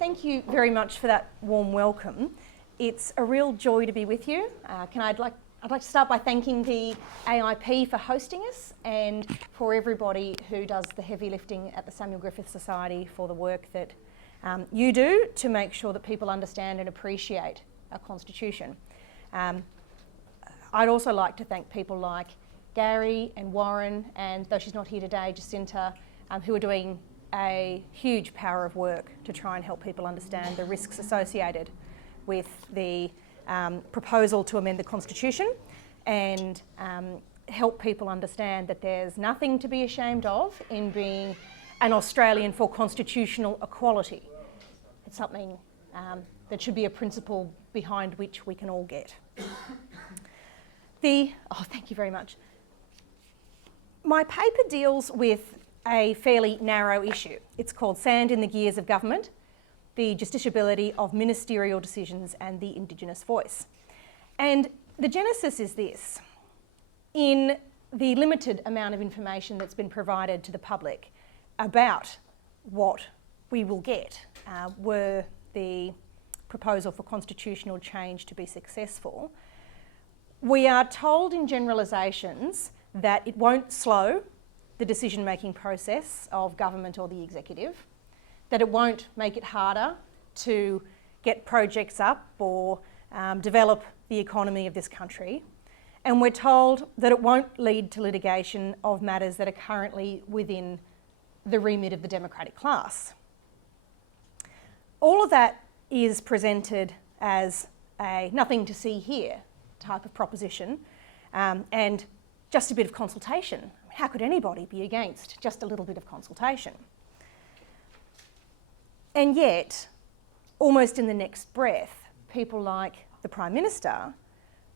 thank you very much for that warm welcome. It's a real joy to be with you. I'd like to start by thanking the AIP for hosting us and for everybody who does the heavy lifting at the Samuel Griffith Society for the work that you do to make sure that people understand and appreciate our Constitution. I'd also like to thank people like Gary and Warren and, though she's not here today, Jacinta, who are doing a huge power of work to try and help people understand the risks associated with the proposal to amend the Constitution and help people understand that there's nothing to be ashamed of in being an Australian for constitutional equality. It's something that should be a principle behind which we can all get. Thank you very much. My paper deals with a fairly narrow issue. It's called Sand in the Gears of Government, the Justiciability of Ministerial Decisions and the Indigenous Voice. And the genesis is this. In the limited amount of information that's been provided to the public about what we will get were the proposal for constitutional change to be successful, we are told in generalisations that it won't slow the decision-making process of government or the executive, that it won't make it harder to get projects up or develop the economy of this country. And we're told that it won't lead to litigation of matters that are currently within the remit of the democratic class. All of that is presented as a nothing to see here type of proposition and just a bit of consultation. How could anybody be against just a little bit of consultation? And yet, almost in the next breath, people like the Prime Minister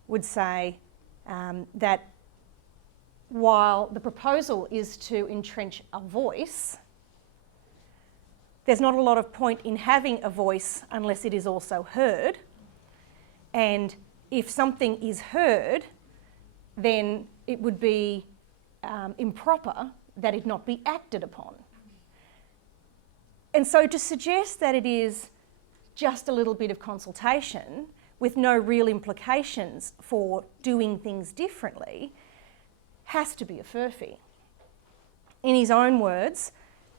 would say that while the proposal is to entrench a voice, there's not a lot of point in having a voice unless it is also heard. And if something is heard, then it would be improper that it not be acted upon. And so to suggest that it is just a little bit of consultation with no real implications for doing things differently has to be a furphy. In his own words,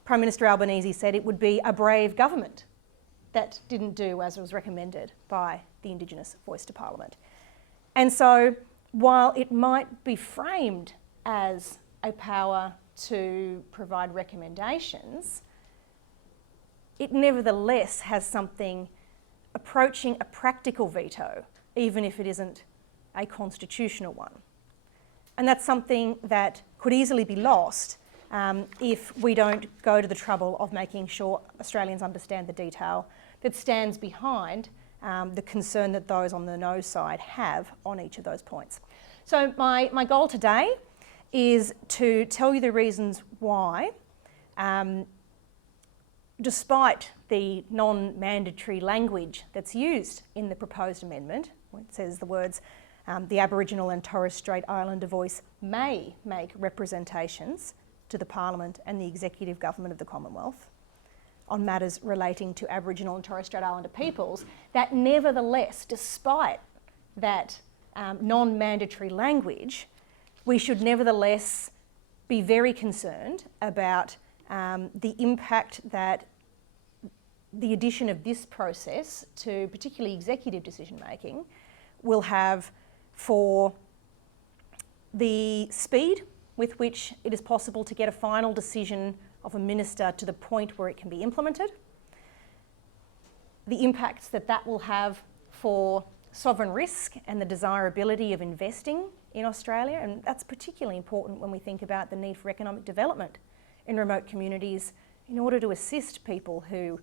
Prime Minister Albanese said it would be a brave government that didn't do as was recommended by the Indigenous Voice to Parliament. And so while it might be framed as a power to provide recommendations, it nevertheless has something approaching a practical veto, even if it isn't a constitutional one. And that's something that could easily be lost if we don't go to the trouble of making sure Australians understand the detail that stands behind the concern that those on the no side have on each of those points. So my goal today is to tell you the reasons why, despite the non-mandatory language that's used in the proposed amendment, where it says the words, the Aboriginal and Torres Strait Islander voice may make representations to the Parliament and the Executive Government of the Commonwealth on matters relating to Aboriginal and Torres Strait Islander peoples, that nevertheless, despite that non-mandatory language, we should nevertheless be very concerned about the impact that the addition of this process to particularly executive decision making will have for the speed with which it is possible to get a final decision of a minister to the point where it can be implemented, the impacts that that will have for sovereign risk and the desirability of investing in Australia, and that's particularly important when we think about the need for economic development in remote communities in order to assist people who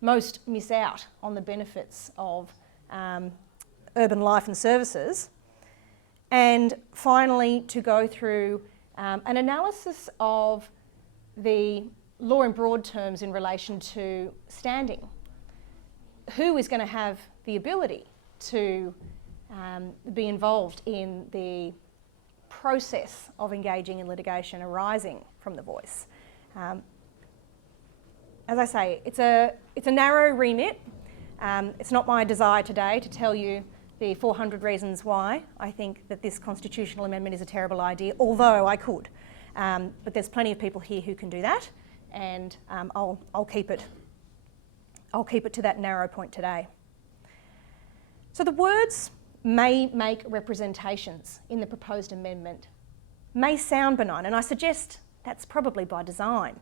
most miss out on the benefits of urban life and services. And finally, to go through an analysis of the law in broad terms in relation to standing. Who is going to have the ability to be involved in the process of engaging in litigation arising from the voice? as I say, it's a narrow remit. It's not my desire today to tell you the 400 reasons why I think that this constitutional amendment is a terrible idea, although I could. But there's plenty of people here who can do that, and I'll keep it to that narrow point today. So the words "may make representations" in the proposed amendment may sound benign, and I suggest that's probably by design.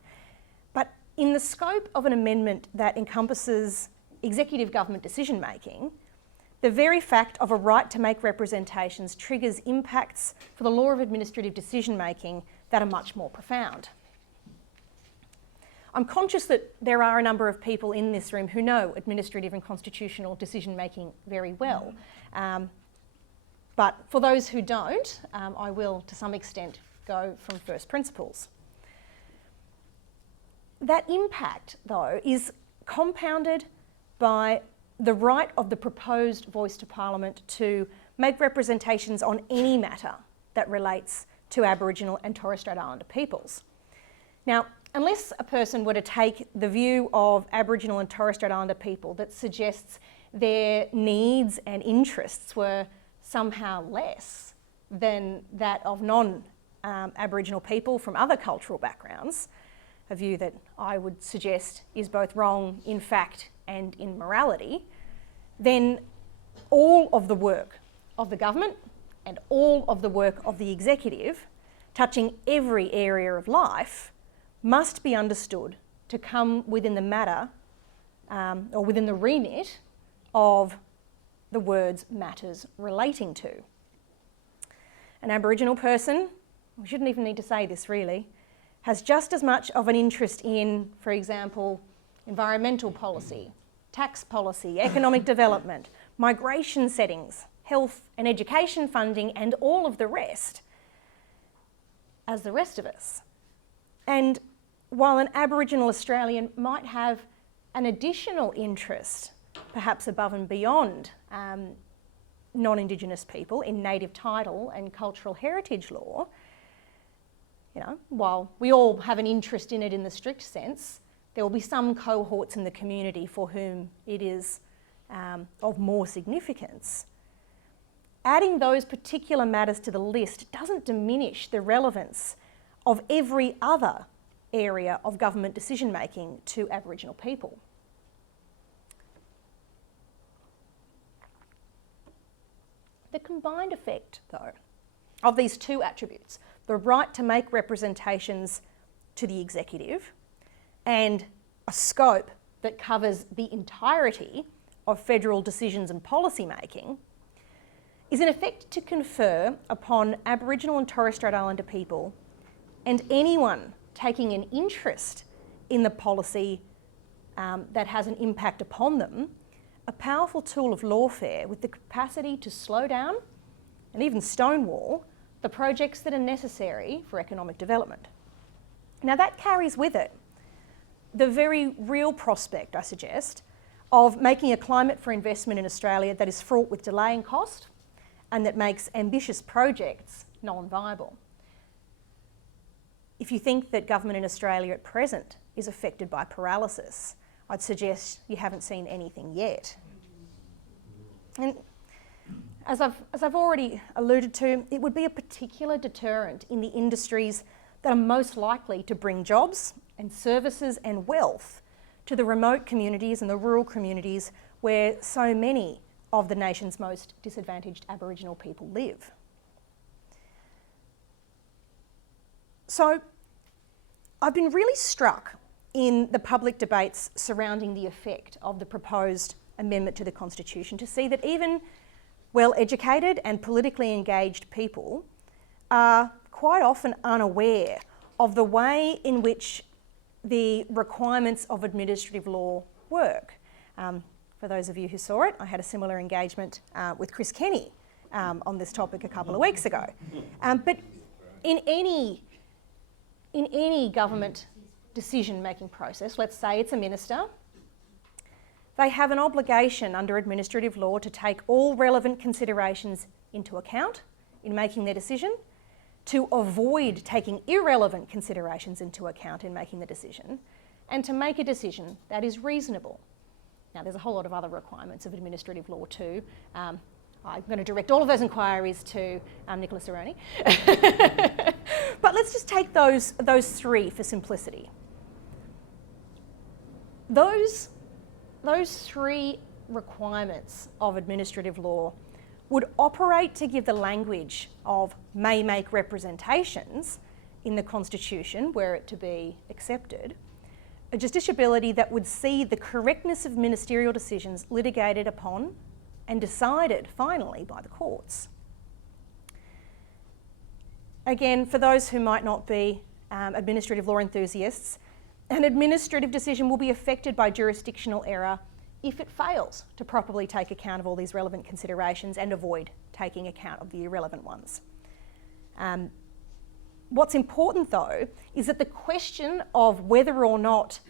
But in the scope of an amendment that encompasses executive government decision making, the very fact of a right to make representations triggers impacts for the law of administrative decision making that are much more profound. I'm conscious that there are a number of people in this room who know administrative and constitutional decision making very well. But for those who don't, I will to some extent go from first principles. That impact, though, is compounded by the right of the proposed voice to Parliament to make representations on any matter that relates to Aboriginal and Torres Strait Islander peoples. Now, unless a person were to take the view of Aboriginal and Torres Strait Islander people that suggests their needs and interests were somehow less than that of non-Aboriginal people from other cultural backgrounds, a view that I would suggest is both wrong in fact and in morality, then all of the work of the government and all of the work of the executive, touching every area of life, must be understood to come within the matter or within the remit of the words "matters relating to." An Aboriginal person, we shouldn't even need to say this really, has just as much of an interest in, for example, environmental policy, tax policy, economic development, migration settings, health and education funding, and all of the rest as the rest of us. And while an Aboriginal Australian might have an additional interest, perhaps above and beyond non-Indigenous people, in native title and cultural heritage law, while we all have an interest in it in the strict sense, there will be some cohorts in the community for whom it is of more significance. Adding those particular matters to the list doesn't diminish the relevance of every other area of government decision making to Aboriginal people. The combined effect, though, of these two attributes, the right to make representations to the executive and a scope that covers the entirety of federal decisions and policy making, is in effect to confer upon Aboriginal and Torres Strait Islander people and anyone taking an interest in the policy that has an impact upon them, a powerful tool of lawfare with the capacity to slow down and even stonewall the projects that are necessary for economic development. Now that carries with it the very real prospect, I suggest, of making a climate for investment in Australia that is fraught with delay and cost and that makes ambitious projects non-viable. If you think that government in Australia at present is affected by paralysis, I'd suggest you haven't seen anything yet. And as I've already alluded to, it would be a particular deterrent in the industries that are most likely to bring jobs and services and wealth to the remote communities and the rural communities where so many of the nation's most disadvantaged Aboriginal people live. So I've been really struck in the public debates surrounding the effect of the proposed amendment to the Constitution to see that even well-educated and politically engaged people are quite often unaware of the way in which the requirements of administrative law work. For those of you who saw it, I had a similar engagement with Chris Kenny on this topic a couple of weeks ago. But in any government decision-making process, let's say it's a minister, they have an obligation under administrative law to take all relevant considerations into account in making their decision, to avoid taking irrelevant considerations into account in making the decision, and to make a decision that is reasonable. Now, there's a whole lot of other requirements of administrative law too. I'm going to direct all of those inquiries to Nicola Cerrone. But let's just take those three for simplicity. Those three requirements of administrative law would operate to give the language of may make representations in the Constitution, were it to be accepted, a justiciability that would see the correctness of ministerial decisions litigated upon and decided finally by the courts. Again, for those who might not be administrative law enthusiasts, an administrative decision will be affected by jurisdictional error if it fails to properly take account of all these relevant considerations and avoid taking account of the irrelevant ones. What's important though is that the question of whether or not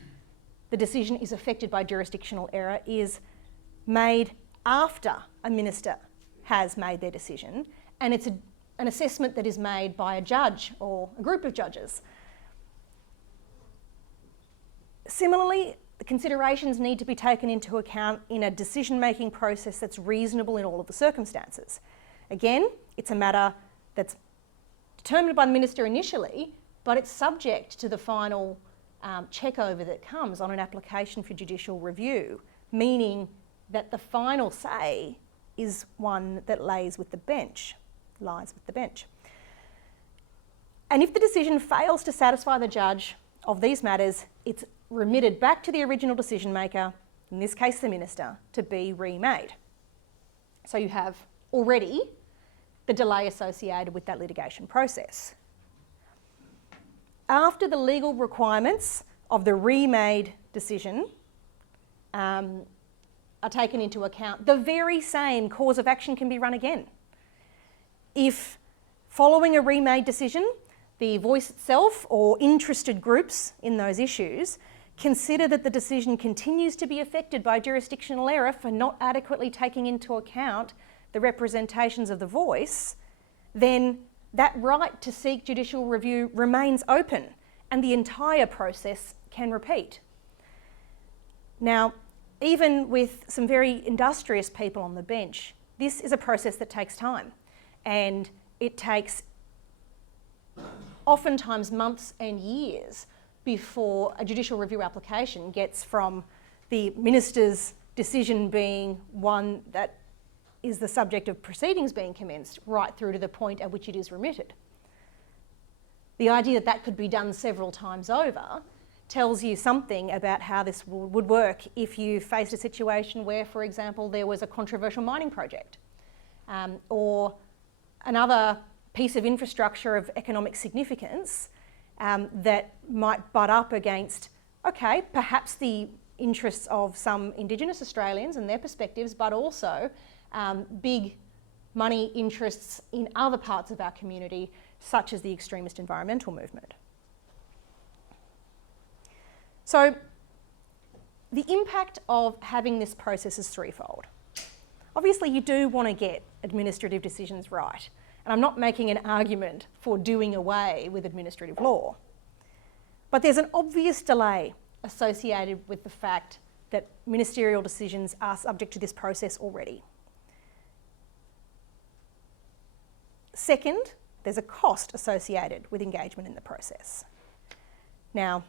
the decision is affected by jurisdictional error is made after a minister has made their decision, and it's an assessment that is made by a judge or a group of judges. Similarly, the considerations need to be taken into account in a decision-making process that's reasonable in all of the circumstances. Again, it's a matter that's determined by the minister initially, but it's subject to the final check-over that comes on an application for judicial review, meaning that the final say is one that lies with the bench. And if the decision fails to satisfy the judge of these matters, it's remitted back to the original decision maker, in this case the minister, to be remade. So you have already the delay associated with that litigation process. After the legal requirements of the remade decision are taken into account, the very same cause of action can be run again. If, following a remade decision, the voice itself or interested groups in those issues consider that the decision continues to be affected by jurisdictional error for not adequately taking into account the representations of the voice, then that right to seek judicial review remains open and the entire process can repeat. Now, even with some very industrious people on the bench, this is a process that takes time, and it takes oftentimes months and years before a judicial review application gets from the minister's decision being one that is the subject of proceedings being commenced right through to the point at which it is remitted. The idea that that could be done several times over tells you something about how this would work if you faced a situation where, for example, there was a controversial mining project or another piece of infrastructure of economic significance that might butt up against, okay, perhaps the interests of some Indigenous Australians and their perspectives, but also big money interests in other parts of our community, such as the extremist environmental movement. So the impact of having this process is threefold. Obviously, you do want to get administrative decisions right, and I'm not making an argument for doing away with administrative law. But there's an obvious delay associated with the fact that ministerial decisions are subject to this process already. Second, there's a cost associated with engagement in the process. Now,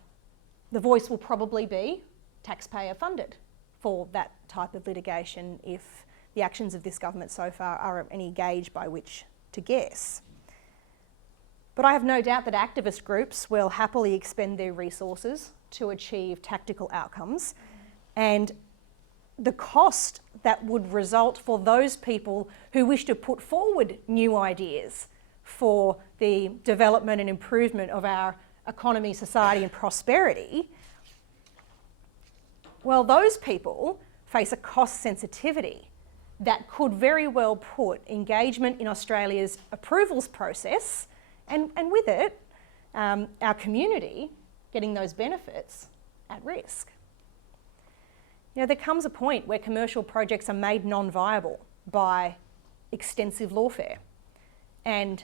the voice will probably be taxpayer funded for that type of litigation if the actions of this government so far are any gauge by which to guess. But I have no doubt that activist groups will happily expend their resources to achieve tactical outcomes, and the cost that would result for those people who wish to put forward new ideas for the development and improvement of our economy, society and prosperity, well, those people face a cost sensitivity that could very well put engagement in Australia's approvals process and with it, our community getting those benefits at risk. You know, there comes a point where commercial projects are made non-viable by extensive lawfare, and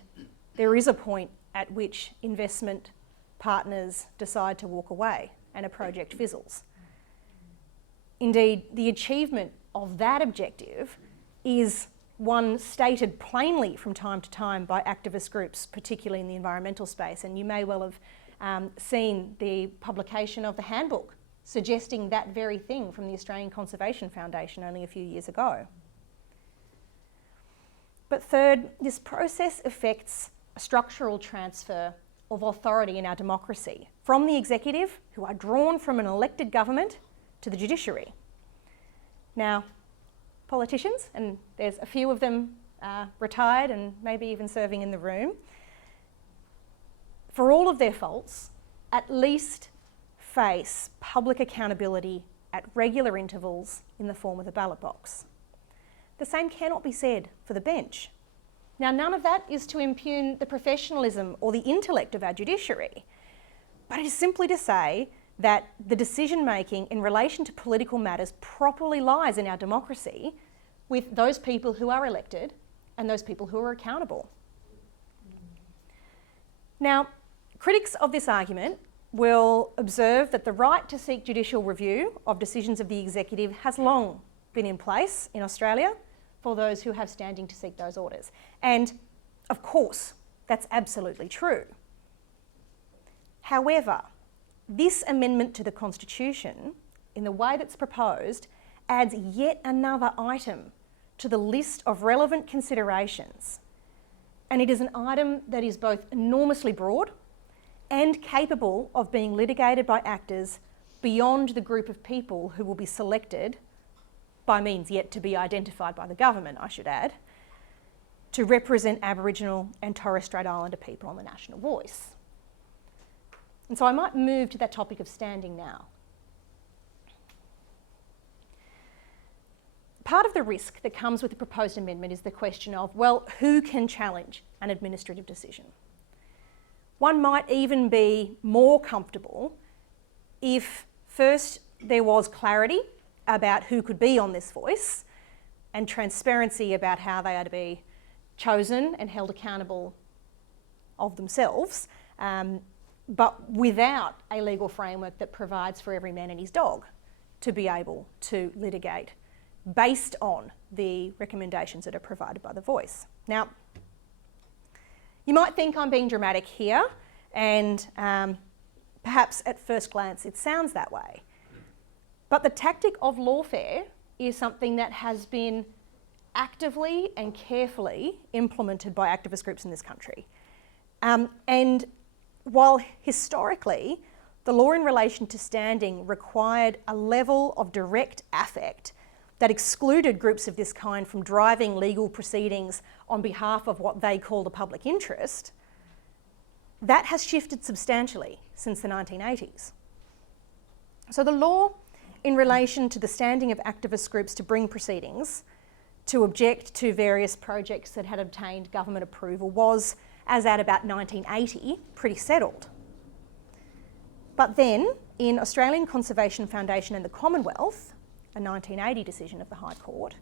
there is a point at which investment partners decide to walk away and a project fizzles. Indeed, the achievement of that objective is one stated plainly from time to time by activist groups, particularly in the environmental space, and you may well have seen the publication of the handbook suggesting that very thing from the Australian Conservation Foundation only a few years ago. But third, this process affects a structural transfer of authority in our democracy from the executive, who are drawn from an elected government, to the judiciary. Now, politicians, and there's a few of them retired and maybe even serving in the room, for all of their faults, at least face public accountability at regular intervals in the form of the ballot box. The same cannot be said for the bench. Now, none of that is to impugn the professionalism or the intellect of our judiciary, but it is simply to say that the decision-making in relation to political matters properly lies in our democracy with those people who are elected and those people who are accountable. Now, critics of this argument will observe that the right to seek judicial review of decisions of the executive has long been in place in Australia for those who have standing to seek those orders. And of course, that's absolutely true. However, this amendment to the Constitution, in the way that's proposed, adds yet another item to the list of relevant considerations. And it is an item that is both enormously broad and capable of being litigated by actors beyond the group of people who will be selected, by means yet to be identified by the government, I should add, to represent Aboriginal and Torres Strait Islander people on the national voice. And so I might move to that topic of standing now. Part of the risk that comes with the proposed amendment is the question of, well, who can challenge an administrative decision? One might even be more comfortable if first there was clarity about who could be on this voice and transparency about how they are to be chosen and held accountable of themselves, but without a legal framework that provides for every man and his dog to be able to litigate based on the recommendations that are provided by the voice. Now, you might think I'm being dramatic here, and perhaps at first glance it sounds that way. But the tactic of lawfare is something that has been actively and carefully implemented by activist groups in this country. And while historically the law in relation to standing required a level of direct affect that excluded groups of this kind from driving legal proceedings on behalf of what they call the public interest, that has shifted substantially since the 1980s. So the law in relation to the standing of activist groups to bring proceedings to object to various projects that had obtained government approval was, as at about 1980, pretty settled. But then, in Australian Conservation Foundation and the Commonwealth, a 1980 decision of the High Court,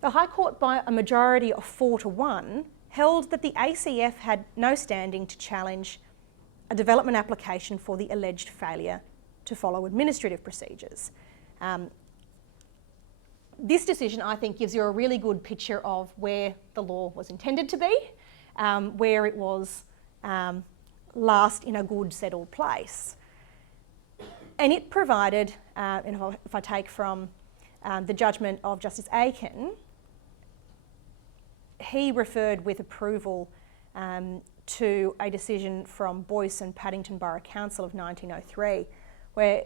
the High Court, by a majority of 4-1, held that the ACF had no standing to challenge a development application for the alleged failure to follow administrative procedures. This decision, I think, gives you a really good picture of where the law was intended to be, where it was last in a good settled place. And it provided, and if I take from the judgment of Justice Aiken, he referred with approval to a decision from Boyce and Paddington Borough Council of 1903, where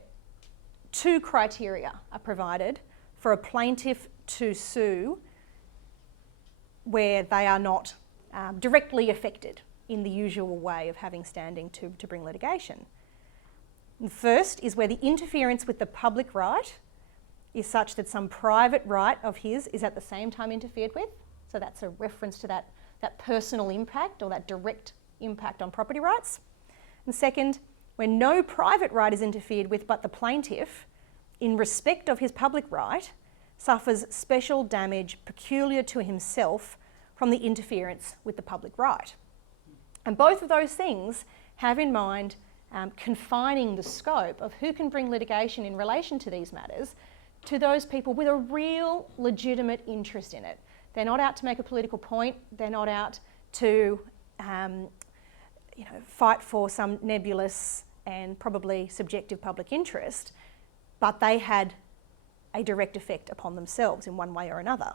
two criteria are provided for a plaintiff to sue where they are not directly affected in the usual way of having standing to bring litigation. The first is where the interference with the public right is such that some private right of his is at the same time interfered with. So that's a reference to that personal impact or that direct impact on property rights. And second, when no private right is interfered with, but the plaintiff, in respect of his public right, suffers special damage peculiar to himself from the interference with the public right. And both of those things have in mind confining the scope of who can bring litigation in relation to these matters to those people with a real legitimate interest in it. They're not out to make a political point, they're not out to fight for some nebulous and probably subjective public interest, but they had a direct effect upon themselves in one way or another.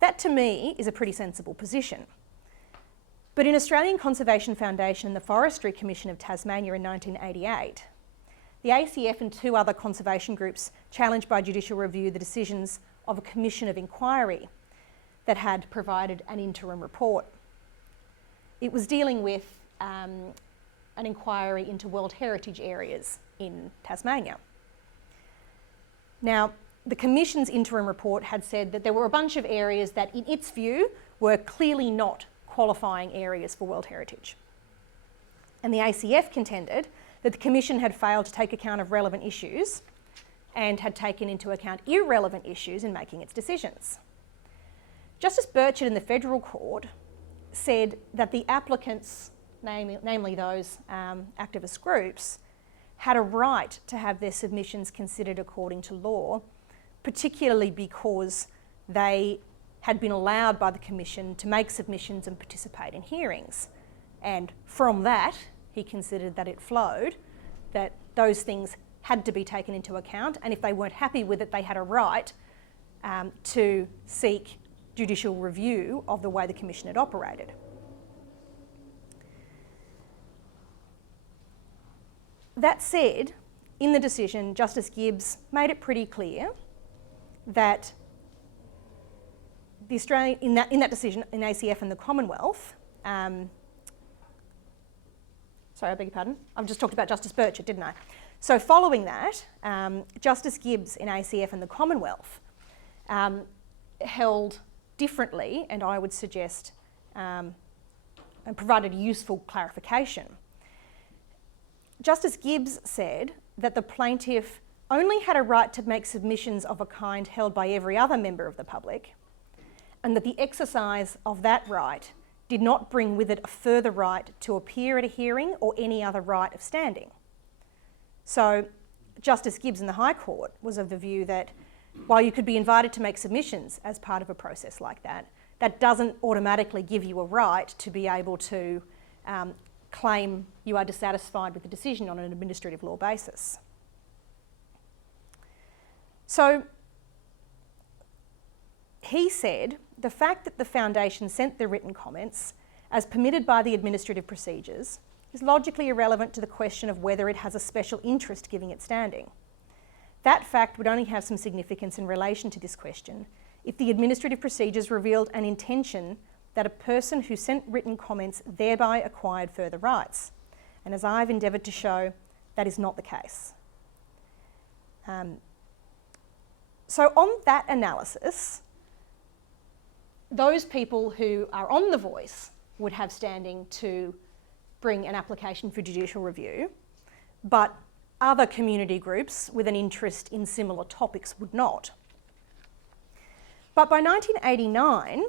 That to me is a pretty sensible position. But in Australian Conservation Foundation and the Forestry Commission of Tasmania in 1988, the ACF and 2 other conservation groups challenged by judicial review the decisions of a commission of inquiry that had provided an interim report. It was dealing with an inquiry into World Heritage areas in Tasmania. Now, the Commission's interim report had said that there were a bunch of areas that, in its view, were clearly not qualifying areas for World Heritage. And the ACF contended that the Commission had failed to take account of relevant issues and had taken into account irrelevant issues in making its decisions. Justice Burchett in the Federal Court said that the applicants, namely those activist groups, had a right to have their submissions considered according to law, particularly because they had been allowed by the Commission to make submissions and participate in hearings. And from that, he considered that it flowed, that those things had to be taken into account, and if they weren't happy with it, they had a right to seek judicial review of the way the Commission had operated. That said, in the decision, Justice Gibbs made it pretty clear that the Australian, in that decision, in ACF and the Commonwealth, sorry, I beg your pardon, I've just talked about Justice Burchett, didn't I? So following that, Justice Gibbs in ACF and the Commonwealth held differently, and I would suggest, and provided useful clarification. Justice Gibbs said that the plaintiff only had a right to make submissions of a kind held by every other member of the public, and that the exercise of that right did not bring with it a further right to appear at a hearing or any other right of standing. So Justice Gibbs in the High Court was of the view that while you could be invited to make submissions as part of a process like that, that doesn't automatically give you a right to be able to claim you are dissatisfied with the decision on an administrative law basis. So he said the fact that the Foundation sent the written comments as permitted by the administrative procedures is logically irrelevant to the question of whether it has a special interest giving it standing. That fact would only have some significance in relation to this question if the administrative procedures revealed an intention that a person who sent written comments thereby acquired further rights. And as I've endeavoured to show, that is not the case. So on that analysis, those people who are on The Voice would have standing to bring an application for judicial review, but other community groups with an interest in similar topics would not. But by 1989,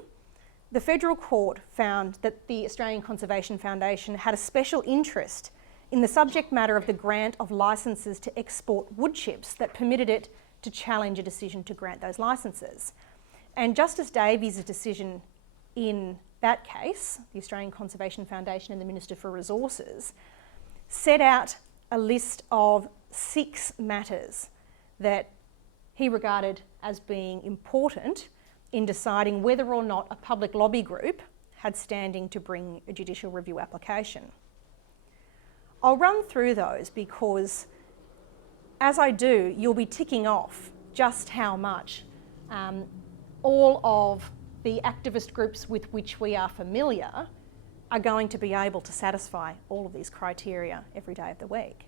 the Federal Court found that the Australian Conservation Foundation had a special interest in the subject matter of the grant of licences to export wood chips that permitted it to challenge a decision to grant those licences. And Justice Davies' decision in that case, the Australian Conservation Foundation and the Minister for Resources, set out a list of 6 matters that he regarded as being important in deciding whether or not a public lobby group had standing to bring a judicial review application. I'll run through those because as I do, you'll be ticking off just how much all of the activist groups with which we are familiar are going to be able to satisfy all of these criteria every day of the week.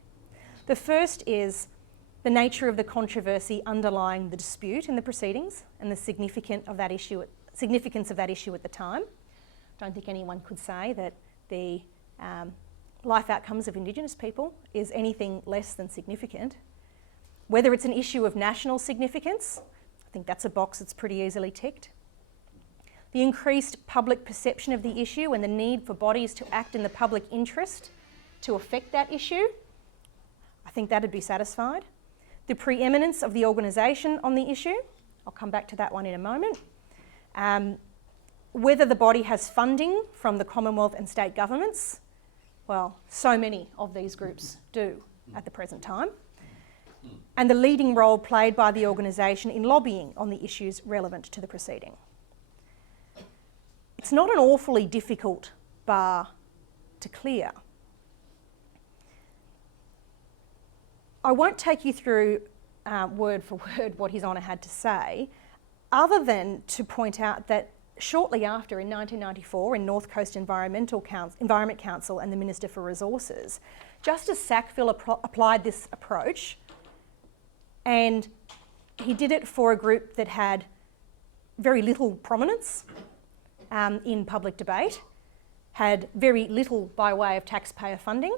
The first is the nature of the controversy underlying the dispute in the proceedings and the significance of that issue at the time. I don't think anyone could say that the life outcomes of Indigenous people is anything less than significant. Whether it's an issue of national significance, I think that's a box that's pretty easily ticked. The increased public perception of the issue and the need for bodies to act in the public interest to affect that issue, I think that'd be satisfied. The preeminence of the organisation on the issue, I'll come back to that one in a moment. Whether the body has funding from the Commonwealth and state governments, well, so many of these groups do at the present time. And the leading role played by the organisation in lobbying on the issues relevant to the proceeding. It's not an awfully difficult bar to clear. I won't take you through word for word what His Honour had to say, other than to point out that shortly after, in 1994, in North Coast Environment Council and the Minister for Resources, Justice Sackville applied this approach, and he did it for a group that had very little prominence in public debate, had very little by way of taxpayer funding,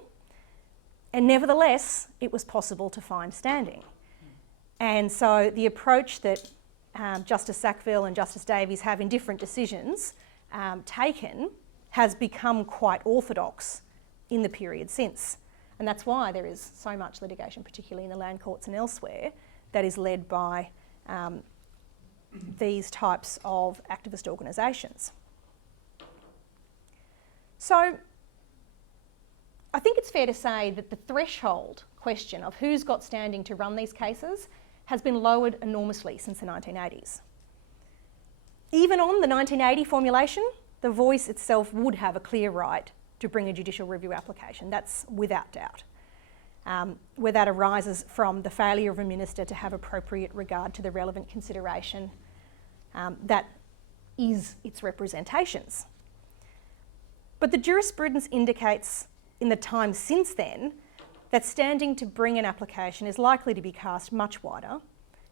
and nevertheless, it was possible to find standing. And so the approach that Justice Sackville and Justice Davies have in different decisions taken has become quite orthodox in the period since. And that's why there is so much litigation, particularly in the land courts and elsewhere, that is led by these types of activist organisations. So I think it's fair to say that the threshold question of who's got standing to run these cases has been lowered enormously since the 1980s. Even on the 1980 formulation, the Voice itself would have a clear right to bring a judicial review application. That's without doubt. Where that arises from the failure of a minister to have appropriate regard to the relevant consideration that is its representations. But the jurisprudence indicates in the time since then that standing to bring an application is likely to be cast much wider,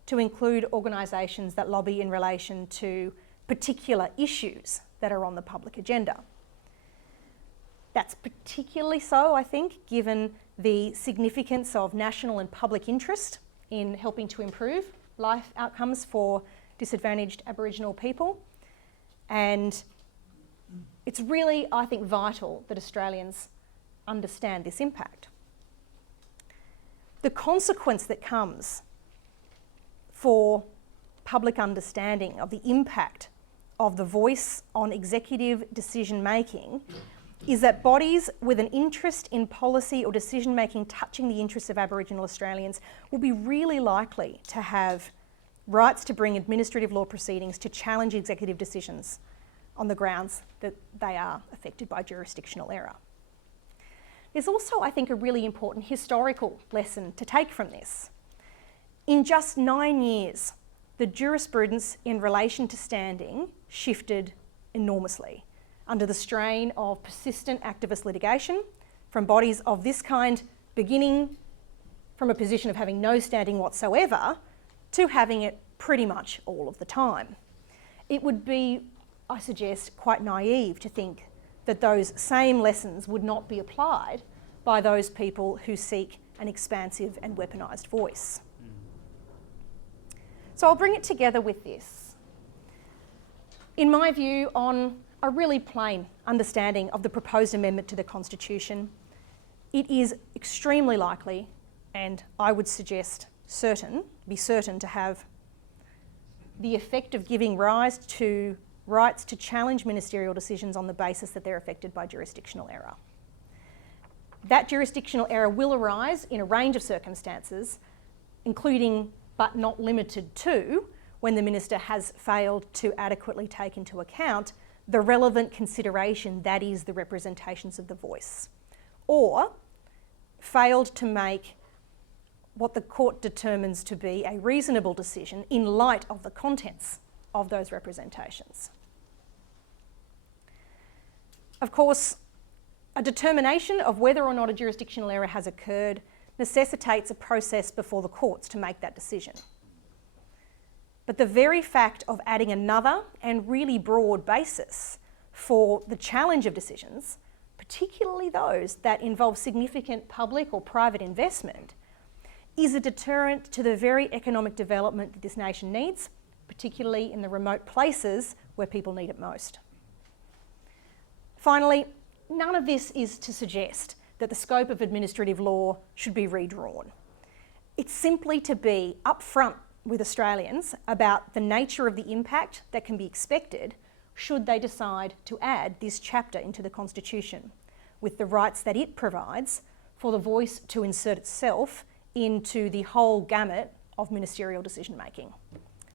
to include organisations that lobby in relation to particular issues that are on the public agenda. That's particularly so, I think, given the significance of national and public interest in helping to improve life outcomes for disadvantaged Aboriginal people. And it's really, I think, vital that Australians understand this impact. The consequence that comes for public understanding of the impact of the Voice on executive decision making is that bodies with an interest in policy or decision making touching the interests of Aboriginal Australians will be really likely to have rights to bring administrative law proceedings to challenge executive decisions on the grounds that they are affected by jurisdictional error. There's also, I think, a really important historical lesson to take from this. In just 9 years, the jurisprudence in relation to standing shifted enormously under the strain of persistent activist litigation from bodies of this kind, beginning from a position of having no standing whatsoever to having it pretty much all of the time. It would be, I suggest, quite naive to think that those same lessons would not be applied by those people who seek an expansive and weaponised voice. So I'll bring it together with this. In my view, on a really plain understanding of the proposed amendment to the Constitution, it is extremely likely, and I would suggest be certain to have the effect of giving rise to rights to challenge ministerial decisions on the basis that they're affected by jurisdictional error. That jurisdictional error will arise in a range of circumstances, including but not limited to when the minister has failed to adequately take into account the relevant consideration, that is the representations of the Voice, or failed to make what the court determines to be a reasonable decision in light of the contents of those representations. Of course, a determination of whether or not a jurisdictional error has occurred necessitates a process before the courts to make that decision. But the very fact of adding another and really broad basis for the challenge of decisions, particularly those that involve significant public or private investment, is a deterrent to the very economic development that this nation needs, particularly in the remote places where people need it most. Finally, none of this is to suggest that the scope of administrative law should be redrawn. It's simply to be upfront with Australians about the nature of the impact that can be expected should they decide to add this chapter into the Constitution, with the rights that it provides for the voice to insert itself into the whole gamut of ministerial decision making.